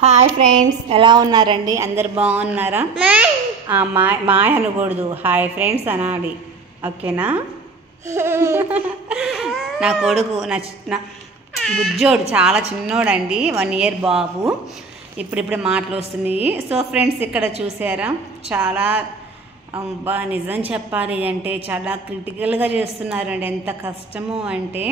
Hi friends, ఎలా ఉన్నారండి? అందరు బాగున్నారా? మాయ అనకూడదు, హాయ్ ఫ్రెండ్స్ అనాలి. ఓకేనా? నా కొడుకు నా బుజ్జోడు చాలా చిన్నోడండి, 1 ఇయర్ బాబు. ఇప్పుడిప్పుడే మాటలు వస్తున్నాయి. సో ఫ్రెండ్స్, ఇక్కడ చూసారా, చాలా నిజం చెప్పాలి అంటే చాలా క్రిటికల్గా చేస్తున్నారండి. ఎంత కష్టము అంటే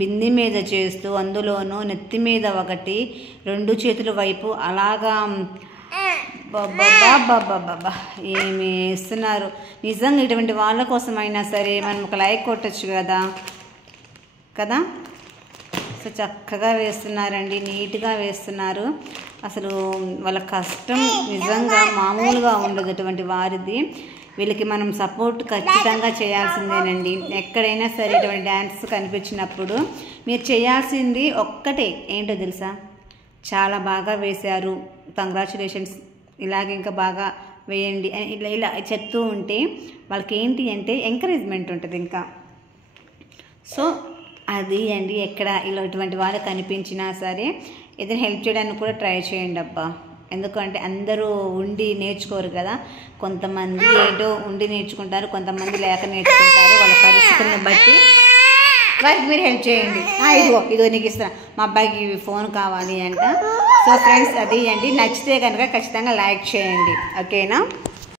బింది మీద చేస్తూ, అందులోనూ నెత్తి మీద ఒకటి, 2 చేతుల వైపు అలాగా బాబా ఏమి వేస్తున్నారు. నిజంగా ఇటువంటి వాళ్ళ కోసమైనా సరే మనం ఒక లైక్ కొట్టచ్చు కదా. సో చక్కగా వేస్తున్నారండి, నీట్గా వేస్తున్నారు. అసలు వాళ్ళ కష్టం నిజంగా మామూలుగా ఉండదు అటువంటి వారిది. వీళ్ళకి మనం సపోర్ట్ ఖచ్చితంగా చేయాల్సిందేనండి. ఎక్కడైనా సరే ఇటువంటి డ్యాన్స్ కనిపించినప్పుడు మీరు చేయాల్సింది ఒక్కటే ఏంటో తెలుసా? చాలా బాగా వేశారు, కంగ్రాచులేషన్స్, ఇలాగే ఇంకా బాగా వేయండి అని ఇలా చెప్తూ ఉంటే వాళ్ళకి ఏంటి అంటే ఎంకరేజ్మెంట్ ఉంటుంది ఇంకా. సో అది అండి, ఎక్కడ ఇలా ఇటువంటి వాళ్ళు కనిపించినా సరే ఏదైనా హెల్ప్ చేయడానికి కూడా ట్రై చేయండి అబ్బా. ఎందుకంటే అందరూ ఉండి నేర్చుకోరు కదా. కొంతమంది ఏదో ఉండి నేర్చుకుంటారు, కొంతమంది లేక నేర్చుకుంటారు. వాళ్ళ పరిస్థితులను బట్టి వారికి మీరు హెల్ప్ చేయండి. ఇదిగో నీకు ఇస్తాను, మా అబ్బాయికి ఫోన్ కావాలి అంట. సో ఫ్రెండ్స్, అది అండి, నచ్చితే కనుక ఖచ్చితంగా లైక్ చేయండి. ఓకేనా?